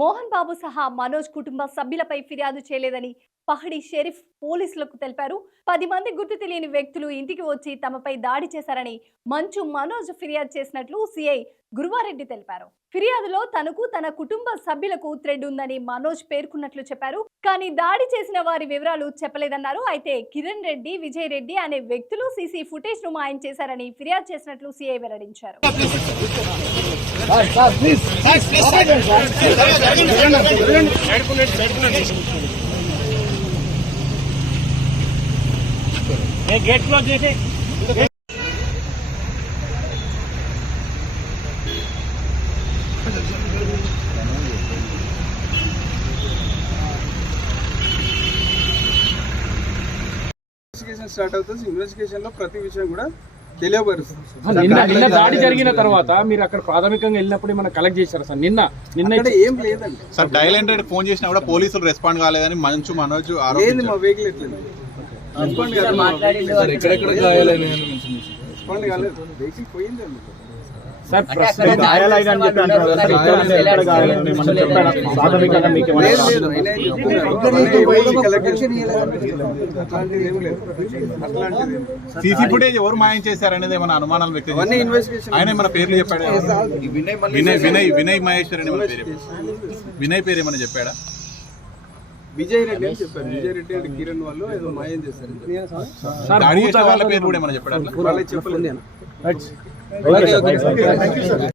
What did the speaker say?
మోహన్ బాబు సహా మనోజ్ కుటుంబ సభ్యులపై ఫిర్యాదు చేయలేదని పహడి షరీఫ్ పోలీసులకు తెలిపారు. 10 మంది గుర్తు తెలియని వ్యక్తులు ఇంటికి వచ్చి తమపై దాడి చేశారని మంచు మనోజ్ ఫిర్యాదు చేసినట్లు సిఐ గురువారెడ్డి తెలిపారు. ఫిర్యాదులో తనకు తన కుటుంబ సభ్యులకు థ్రెడ్ ఉందని మనోజ్ పేర్కొన్నట్లు చెప్పారు. కానీ దాడి చేసిన వారి వివరాలు చెప్పలేదన్నారు. అయితే కిరణ్ రెడ్డి, విజయ్ రెడ్డి అనే వ్యక్తులు సీసీ ఫుటేజ్ ను మాయం చేశారని ఫిర్యాదు చేసినట్లు సిఐ వెల్లడించారు. गेट क्लोज చేసి ఇన్వెస్టిగేషన్ స్టార్ట్ అవుతుంది. ఇన్వెస్టిగేషన్ లో ప్రతి విషయం కూడా తెలియబరుస్తుంది. నిన్న దాడి జరిగిన తర్వాత మీరు అక్కడ ప్రాథమికంగా వెళ్ళినప్పుడు ఏమైనా కలెక్ట్ చేశారు సార్? నిన్న ఏం లేదండి సార్. డయల్ 100 ఫోన్ చేసినా కూడా పోలీసులు రెస్పాండ్ కాలేదని మంచు మనోజ్ ఏంది మా వెహికల్ ఎట్లేదు రెస్పాండ్ కాలేదు. వెహికల్ పోయిందండి సార్. సీసీ ఫుటేజ్ ఎవరు మాయం చేశారనేది ఏమైనా అనుమానాలు వ్యక్తం ఆయన ఏమైనా పేర్లు చెప్పాడా? వినయ్ మహేశ్వర్ అని ఏమైనా పేరు, వినయ్ పేరు ఏమైనా చెప్పాడా? విజయ్ రెడ్డి అని చెప్పారు. విజయ్ రెడ్డి అండ్ కిరణ్ వాళ్ళు ఏదో మాయం చేశారు. దాడి చేసిన వాళ్ళ పేరు కూడా ఏమైనా చెప్పాడా? వాళ్ళకి చెప్పలేదు.